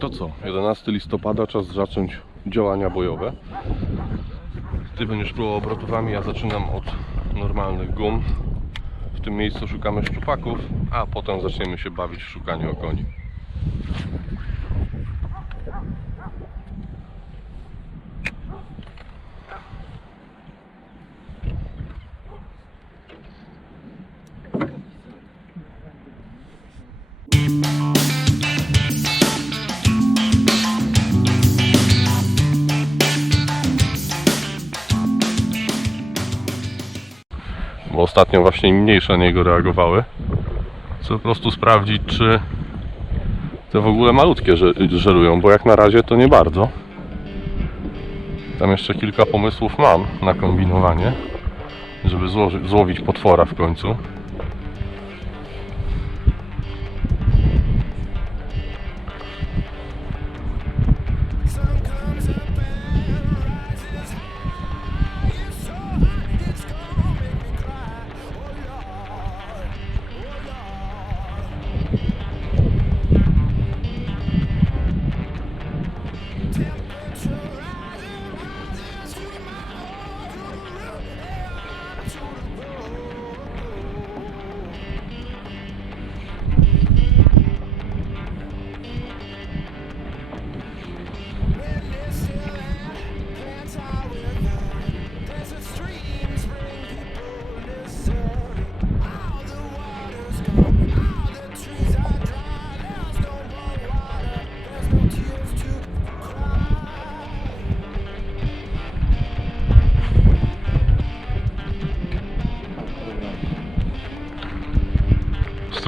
to co? 11 listopada, czas zacząć działania bojowe. Ty będziesz próbował obrotowami, ja zaczynam od normalnych gum. W tym miejscu szukamy szczupaków, a potem zaczniemy się bawić w szukaniu okoni. Ostatnio właśnie mniejsze na niego reagowały. Chcę po prostu sprawdzić, czy te w ogóle malutkie że- żerują, bo jak na razie to nie bardzo. Tam jeszcze kilka pomysłów mam na kombinowanie, żeby złowić potwora w końcu.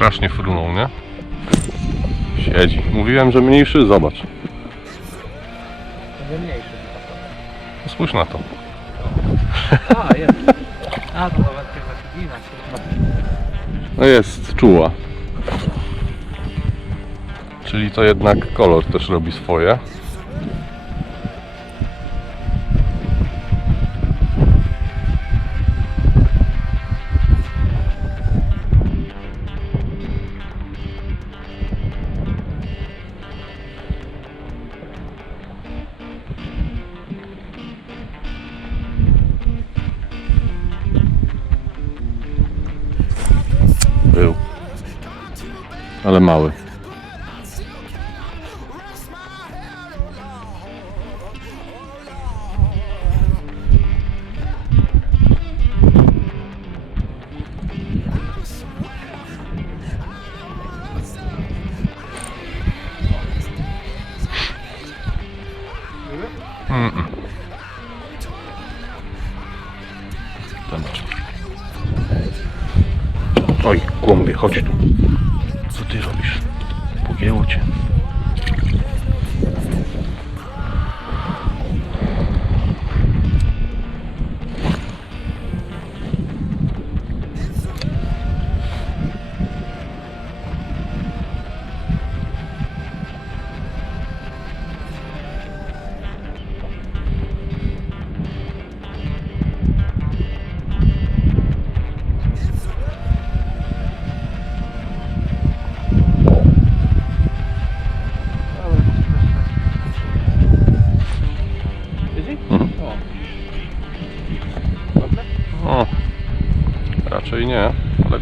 Strasznie frunął, nie? Siedzi. Mówiłem, że mniejszy, zobacz. Będzie mniejszy. No Spójrz na to. A, jest. A, to nawet taka glina. No jest czuła. Czyli to jednak kolor też robi swoje. Ale mały. Mm-mm. Zobacz. Oj, głąbie, chodź tu.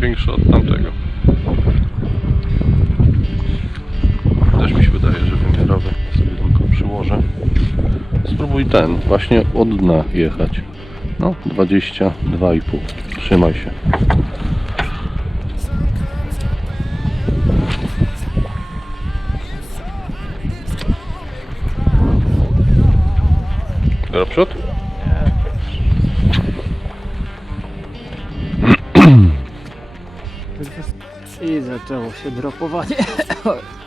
Większy od tamtego. Też mi się wydaje, że wymiarowy sobie tylko przyłożę. Spróbuj ten, właśnie od dna jechać. No, 22,5. Trzymaj się. I zaczęło się dropowanie.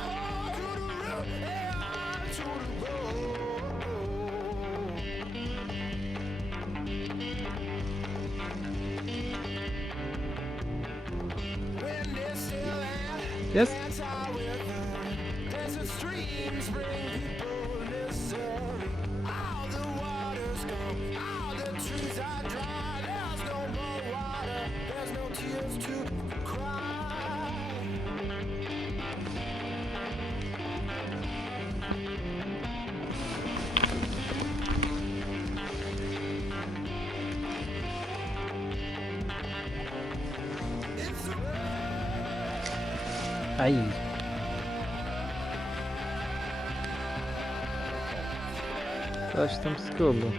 Coś tam skubu.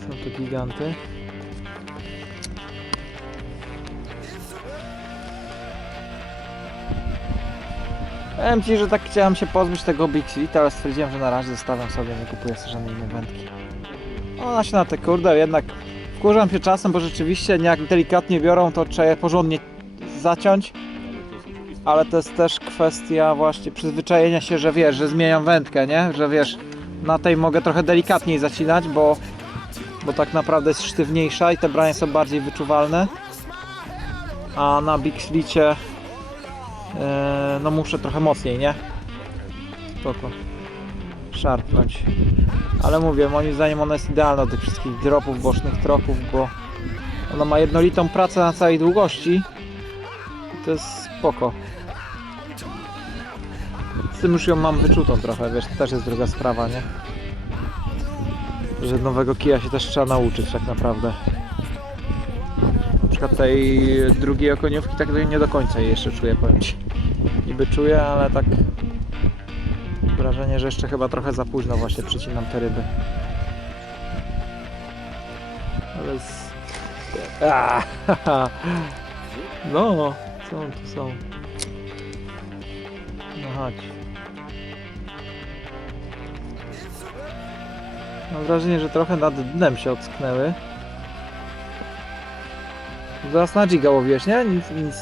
Są to giganty. Powiem Ci, że tak chciałem się pozbyć tego Big Sweet, ale stwierdziłem, że na razie zostawiam sobie, nie kupuję sobie żadnej innej wędki. Ona się na te kurde jednak wkurzam się czasem, bo rzeczywiście jak delikatnie biorą, to trzeba je porządnie zaciąć. Ale to jest też kwestia właśnie przyzwyczajenia się, że wiesz, że zmieniam wędkę, nie? Że wiesz, na tej mogę trochę delikatniej zacinać, bo, bo tak naprawdę jest sztywniejsza i te branie są bardziej wyczuwalne. A na Big Slicie e, no muszę trochę mocniej, nie? Spoko. Szarpnąć. Ale mówię, moim zdaniem ona jest idealna do tych wszystkich dropów, bocznych tropów, bo ona ma jednolitą pracę na całej długości. I to jest spoko. Z tym już ją mam wyczutą trochę, wiesz, to też jest druga sprawa, nie? Że nowego kija się też trzeba nauczyć tak naprawdę. Na przykład tej drugiej okoniówki tak nie do końca jej jeszcze czuję, powiem Ci. Niby czuję, ale tak wrażenie, że jeszcze chyba trochę za późno właśnie przycinam te ryby. Ale z... A. No, co on tu są? No chodź. Mam wrażenie, że trochę nad dnem się ocknęły. Zaraz na giga łowiłeś, nie? Nic, nic.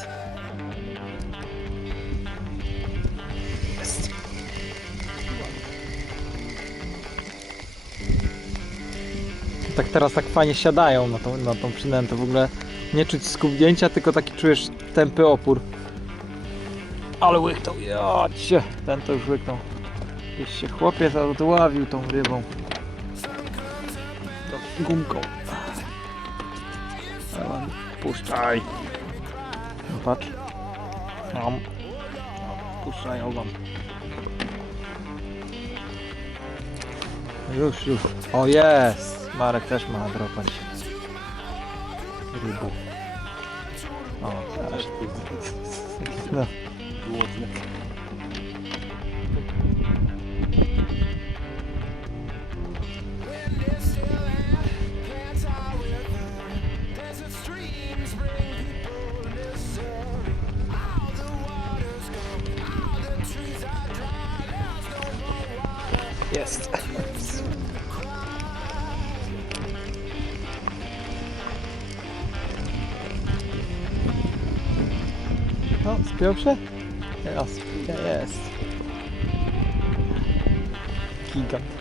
Tak teraz tak fajnie siadają na tą, na tą przynętę. W ogóle nie czuć skubnięcia, tylko taki czujesz tępy opór. Ale łyknął, jocie, ten to już łyknął. Gdzieś się chłopiec odławił tą rybą. Gumką. Ale puszczaj. No patrz. No, puszczaj ogon. Już, już. O jest! Marek też ma dropać. Rybu. Jest. No, spiął się? Jest, jest. Gigant.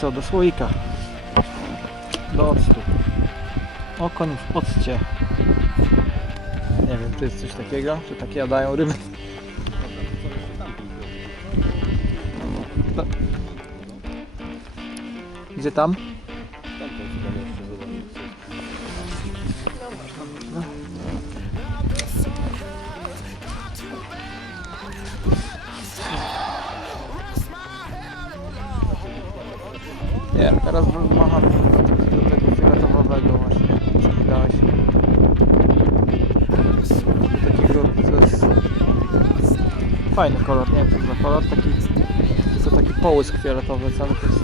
Co, do słoika. Do octu. Okoń w occie. Nie wiem, czy jest coś takiego, czy takie jadają ryby. No. Gdzie tam? Kolor, taki, tylko taki połysk fioletowy, cały to jest...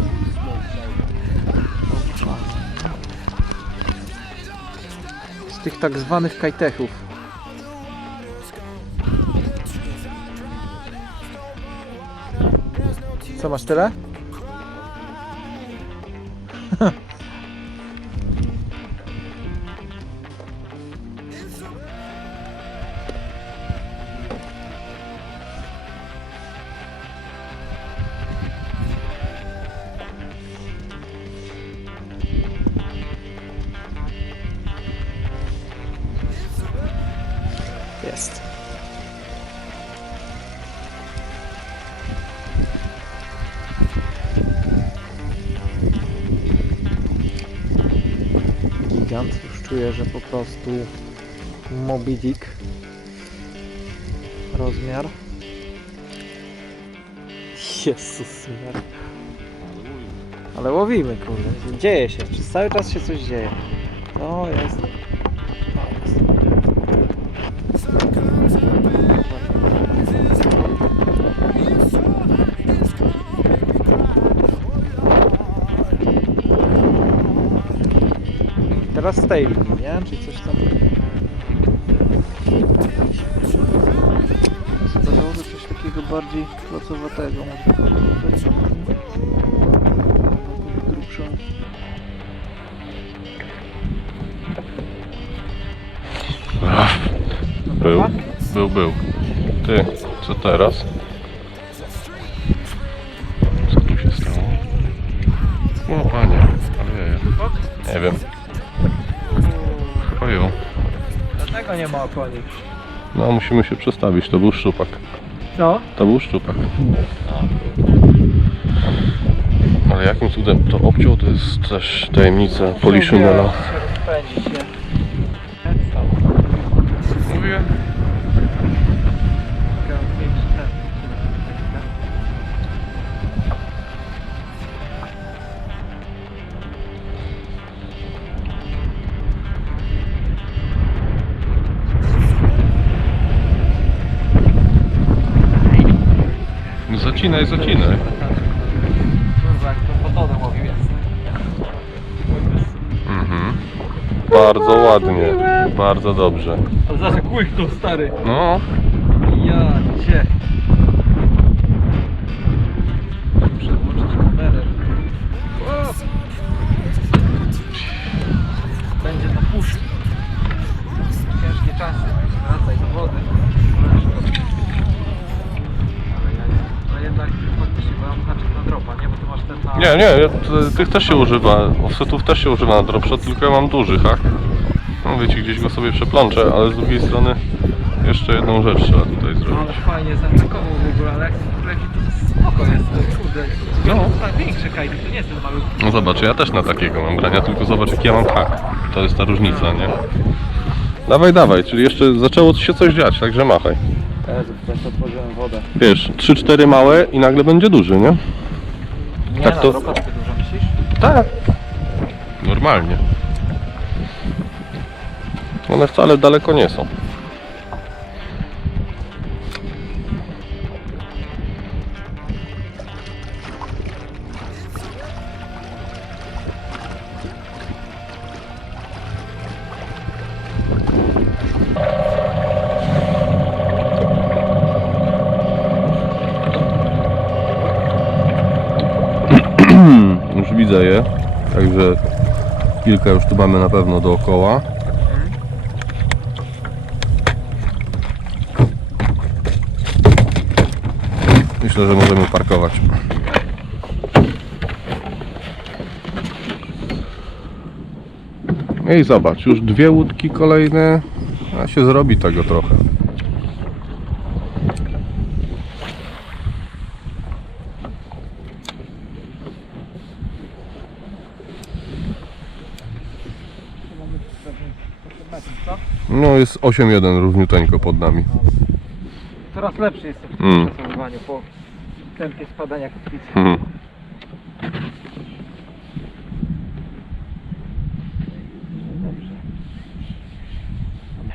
Z tych tak zwanych kajtechów. Co masz tyle? Że po prostu Moby Dick rozmiar. Jezus. Ale łowimy, kurde. Dzieje się, cały czas się coś dzieje. To jest. Teraz z tej linii, nie? Czy coś tam. Zdarzałoby coś takiego bardziej placowatego. Może grubszą. Był, był, był. Ty, co teraz? No musimy się przestawić, to był szczupak. Co? To był szczupak. Ale jakim cudem to obciął, to jest też tajemnica Poliszynela. Mówiłem. Zacinaj, zacinaj. Kurwa, jak to łowił jest. Mhm. Bardzo ładnie, bardzo dobrze. Ale zawsze kłyknął stary. No, Ja cię. Nie, nie, ja- t- tych też się używa, offsetów też się używa na dropshot, tylko ja mam duży hak. No wiecie, gdzieś go sobie przeplączę, ale z drugiej strony jeszcze jedną rzecz trzeba tutaj Ale zrobić. fajnie zaatakował w ogóle, ale jak leci to spoko jest, kurde. No. No. Tak większy kajtek, to nie jest ten malutki. No zobacz, ja też na takiego mam brania, tylko zobacz jaki ja mam hak. To jest ta różnica, nie? Dawaj, dawaj, czyli jeszcze zaczęło się coś dziać, także machaj. Jezu, teraz otworzyłem wodę. Wiesz, 3-4 małe i nagle będzie duży, nie? Nie Tak na to- dużo myślisz? Tak. Normalnie. One wcale daleko nie są. Także kilka już tu mamy na pewno dookoła. Myślę, że możemy parkować. No i zobacz, już dwie łódki kolejne, a się zrobi tego trochę. Mamy pewnie 8 metrów, co? No jest 8-1 równiuteńko pod nami. Coraz lepszy jestem w Mm. przesłowywaniu po tempie spadania kotwicy. Mhm. Dobrze.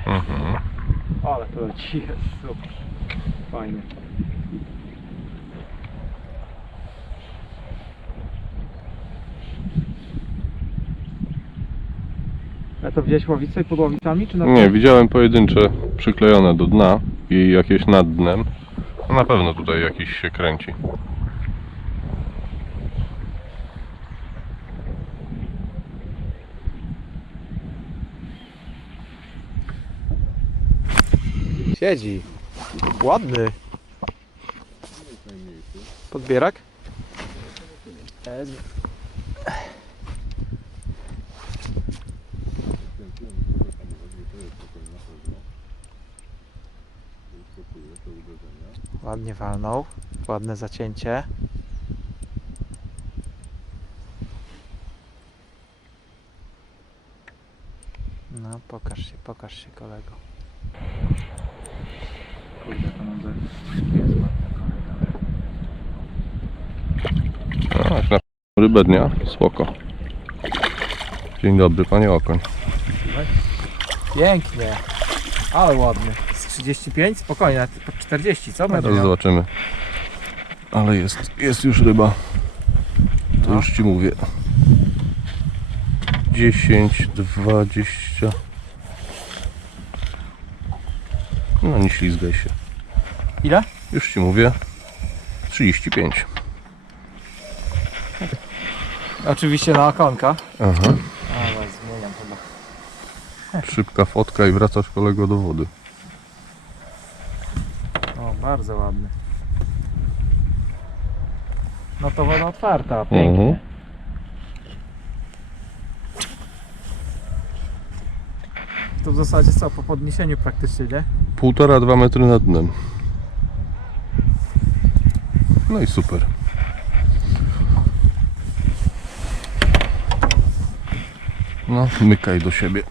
Mhm. Ale to leci, jest super. Fajnie. A to widziałeś łowicę i pod łowicami, czy na Nie, widziałem pojedyncze przyklejone do dna i jakieś nad dnem. No na pewno tutaj jakiś się kręci. Siedzi. Ładny. Podbierak? Ładnie walnął. Ładne zacięcie. No, pokaż się, pokaż się kolego. kurde, to Jest ładna na rybę dnia, spoko. Dzień dobry, panie Okoń. Pięknie. Ale ładny. Z 35? Spokojnie, nawet po 40, co? Będzie Teraz miał? zobaczymy. Ale jest, jest już ryba. To No. już ci mówię. 10, 20. No nie ślizgaj się. Ile? Już ci mówię. 35. Oczywiście na okonka. Aha. Ale zmieniam chyba. Szybka fotka i wracasz kolego do wody. Bardzo ładny. No to woda otwarta, pięknie. Mhm. To w zasadzie co, po podniesieniu praktycznie, nie? Półtora, dwa metry nad dnem. No i super. No, mykaj do siebie.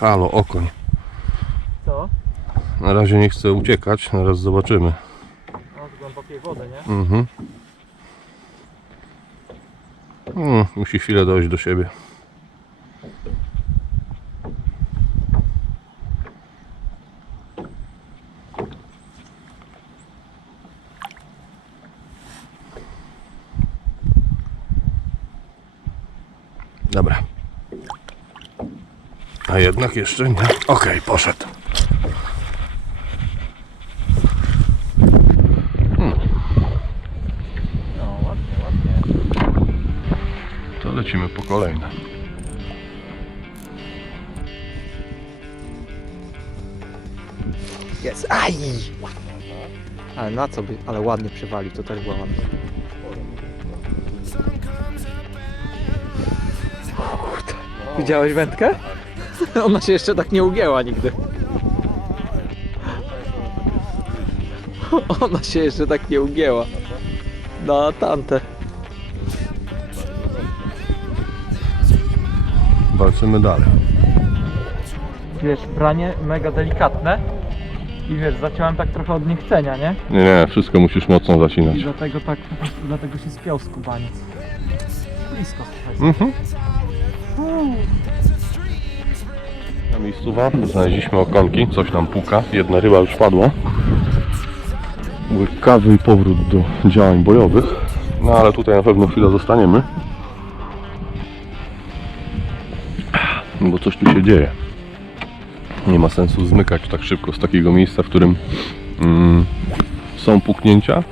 Halo, okoń. Co? Na razie nie chcę uciekać, zaraz zobaczymy. No, z głębokiej wody, nie? Mhm. Mm, musi chwilę dojść do siebie. Dobra. A jednak jeszcze nie. Okej, poszedł. No, ładnie, ładnie. To lecimy po kolejne. Jest. Aj! Ale na co by, ale ładnie przywalił, to też było ładne. Widziałeś wędkę? Ona się jeszcze tak nie ugięła nigdy. Ona się jeszcze tak nie ugięła. Na tantę. Walczymy dalej. Wiesz, branie mega delikatne. I wiesz, zaciąłem tak trochę od niechcenia, nie? Nie, nie, wszystko musisz mocno zacinać. I dlatego tak, po prostu dlatego się spiął skubaniec. Blisko, słuchajcie. Mhm. Na miejscowa znaleźliśmy okonki, coś nam puka, jedna ryba już padła. Łykawy powrót do działań bojowych. No ale tutaj na pewno chwilę zostaniemy. Bo coś tu się dzieje. Nie ma sensu zmykać tak szybko z takiego miejsca, w którym mm, są puknięcia.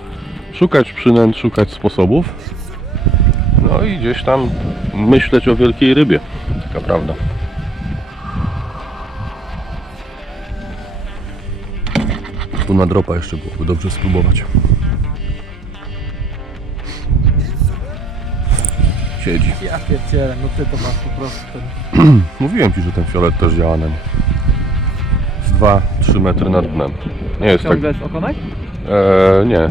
Szukać przynęt, szukać sposobów. No i gdzieś tam myśleć o wielkiej rybie. Taka prawda. Tu na dropa jeszcze byłoby dobrze spróbować. Siedzi. Ja pierdzielę, no ty to masz po prostu ten... Mówiłem Ci, że ten fiolet też działa na nie. Z 2-3 metry nad dnem. Nie jest tak... Ciągle jest okonek? E, nie.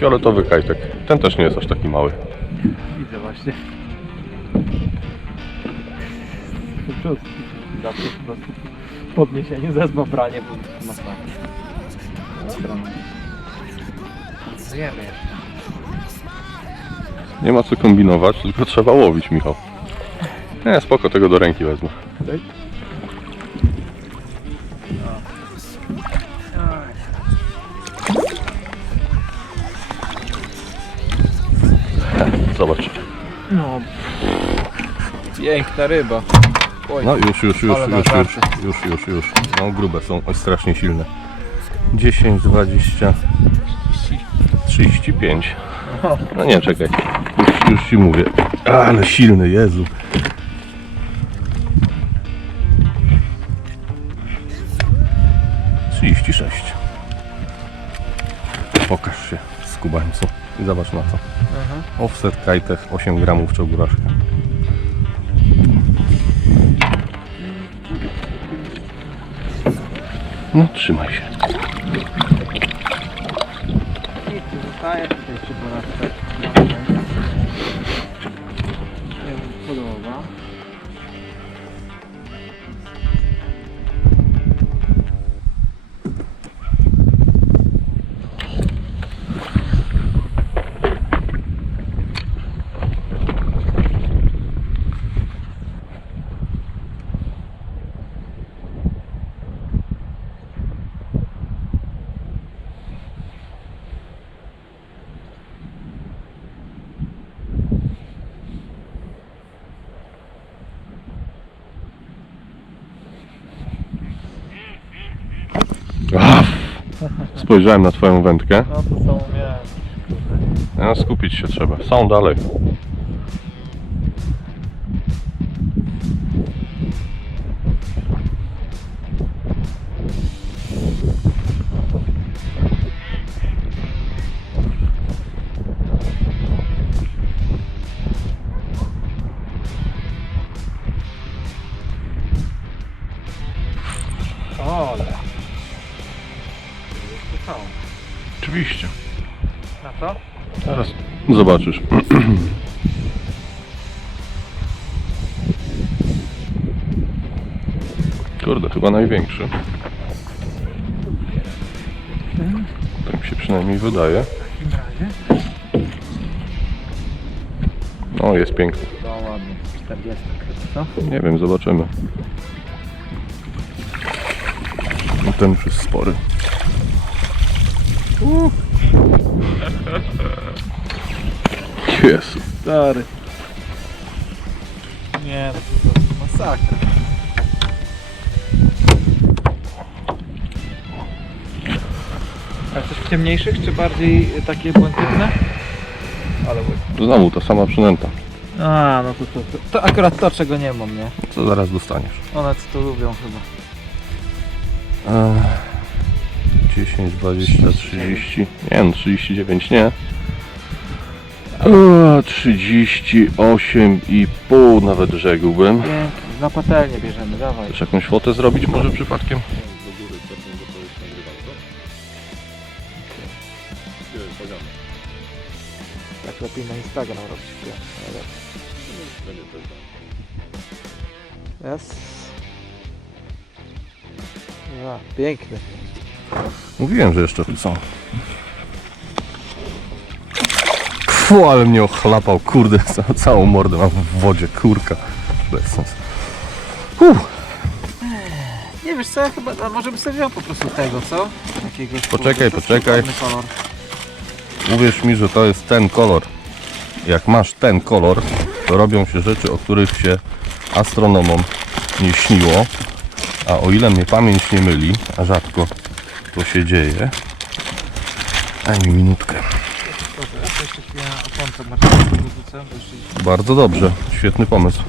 Fioletowy kajtek. Ten też nie jest aż taki mały. Widzę właśnie. Zawsze po prostu podniesienie zezba branie, bo masakra. Zjemy. Nie ma co kombinować, tylko trzeba łowić, Michał. Nie, spoko, tego do ręki wezmę. Zobacz. No. Piękna ryba. Oj. No już, już, już, Ale już, już, już, już, już. No grube są, strasznie silne. 10, 20, 35. No nie, czekaj. Już, już ci mówię. Ale silny, Jezu. Trzydzieści sześć. Pokaż się z kubańcu i zobacz na to. Aha. Offset kajtech 8 gramów czołguraszka. No trzymaj się. Zostaje tutaj przy poradce. Podoba. Spojrzałem na twoją wędkę. No to co. No, skupić się trzeba. Są dalej. Zobaczysz. Kurde, chyba największy. Tak mi się przynajmniej wydaje. No, jest piękny. No ładnie, 40 chyba, co? Nie wiem, zobaczymy. No ten już jest spory. Jezu. Stary. Nie, no to jest masakra. A coś w ciemniejszych, czy bardziej takie błękitne? Ale Znowu ta sama przynęta. A, no to, to, to, to akurat to, czego nie mam, nie? Co zaraz dostaniesz? One co to lubią chyba. Ech, 10, 20, 30. Nie no, 39 nie. Eee, 38,5 nawet rzekłbym. Pięknie, na patelnię bierzemy, dawaj. Też jakąś fotę zrobić może przypadkiem? Tak lepiej na Instagram robić. Jest. Ja, piękny. Mówiłem, że jeszcze są. Fu, ale mnie ochlapał, kurde, ca- całą mordę mam w wodzie, kurka. Bez sensu. Uff, Nie wiesz co, ja chyba, a może bym sobie wziął po prostu tego, co? Jakiegoś Poczekaj, kurde, to jest poczekaj. cudowny kolor. uwierz mi, że to jest ten kolor. Jak masz ten kolor, to robią się rzeczy, o których się astronomom nie śniło. A o ile mnie pamięć nie myli, a rzadko to się dzieje. Daj mi minutkę. Bardzo dobrze, świetny pomysł.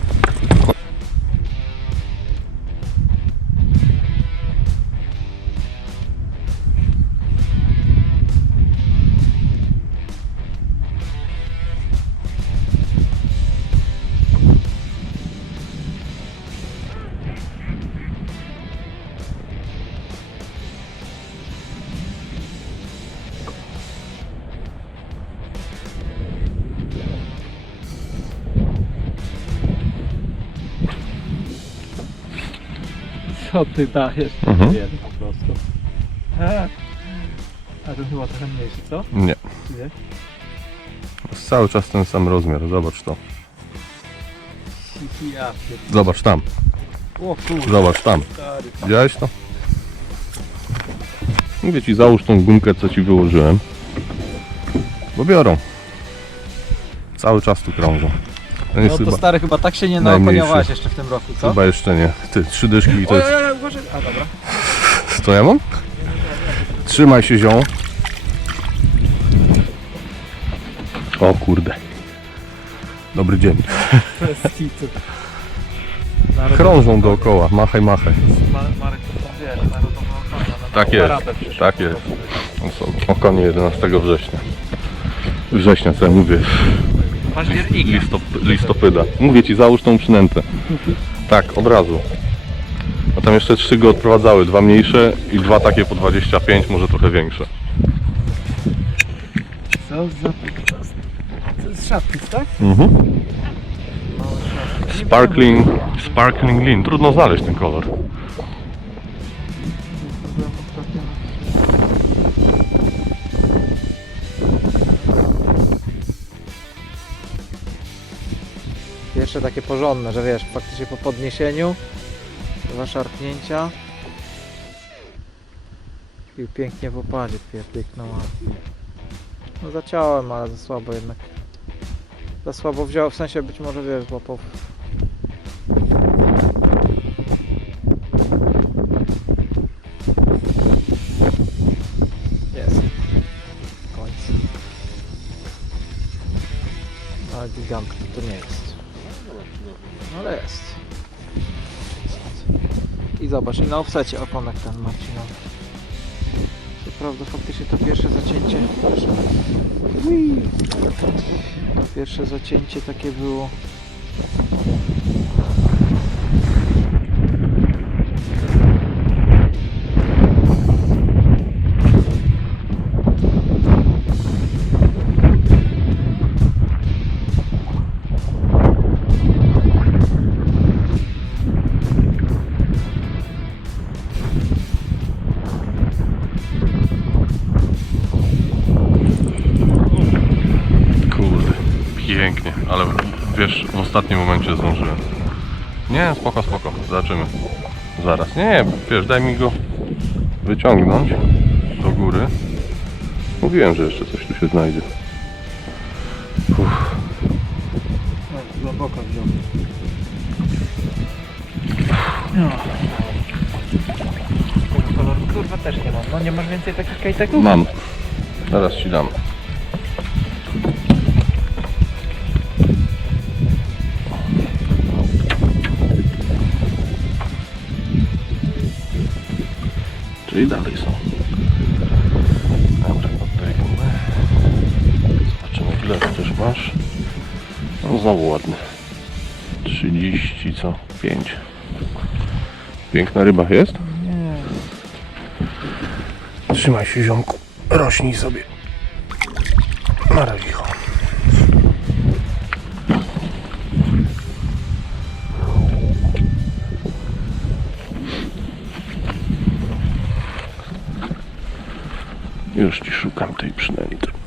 Co ty dajesz? Mhm. Wiem po prostu. A, a ten chyba trochę mniejszy, co? Nie, Czy nie? jest cały czas ten sam rozmiar, zobacz to. Ja pier- Zobacz tam, O kurde, zobacz tam. stary. Widziałeś to? Mówię ci, załóż tą gumkę, co ci wyłożyłem. Bo biorą. Cały czas tu krążą. Ten jest No to chyba, stary, chyba tak się nie najmniejszy. naopaniowałeś jeszcze w tym roku, co? chyba jeszcze nie. Ty, trzy dyszki i to jest... uważaj. A dobra. Co ja mam? Trzymaj się zią. O kurde. Dobry dzień. Bez. Krążą dookoła, machaj, machaj. Marek to narodowa ochrona. Tak jest, tak jest. są okonie 11 września. Września, co ja mówię? Listop, listopyda. Mówię ci, załóż tą przynętę. Tak, od razu. A tam jeszcze trzy go odprowadzały, dwa mniejsze i dwa takie po 25, może trochę większe. Co za... To jest szatnic, tak? Mhm. Sparkling, sparkling lean. Trudno znaleźć ten kolor. Pierwsze takie porządne, że wiesz, faktycznie po podniesieniu, dwa szarpnięcia i pięknie w opadzie pierdyknęła. No zaciąłem, ale za słabo jednak. Za słabo wziął, w sensie być może wiesz, złapał. Zobacz, i na offsecie okonek ten Marcinowy. Co prawda faktycznie to pierwsze zacięcie. To pierwsze zacięcie takie było. Ostatnim momencie zdążyłem. Nie, spoko, spoko, zobaczymy. Zaraz. Nie, wiesz, daj mi go wyciągnąć do góry. Mówiłem, że jeszcze coś tu się znajdzie. Uff, No, głęboko wziął. No. Tego koloru kurwa też nie mam. No nie masz więcej takich kajteków? mam. Zaraz ci dam. Czyli dalej są. Dobra, oddajemy. Zobaczymy ile ty też masz. No znowu ładny. 30 co? 5. Piękna ryba jest? Nie. Trzymaj się ziomku. Rośnij sobie. Na razie. Już ci szukam tej przynęty.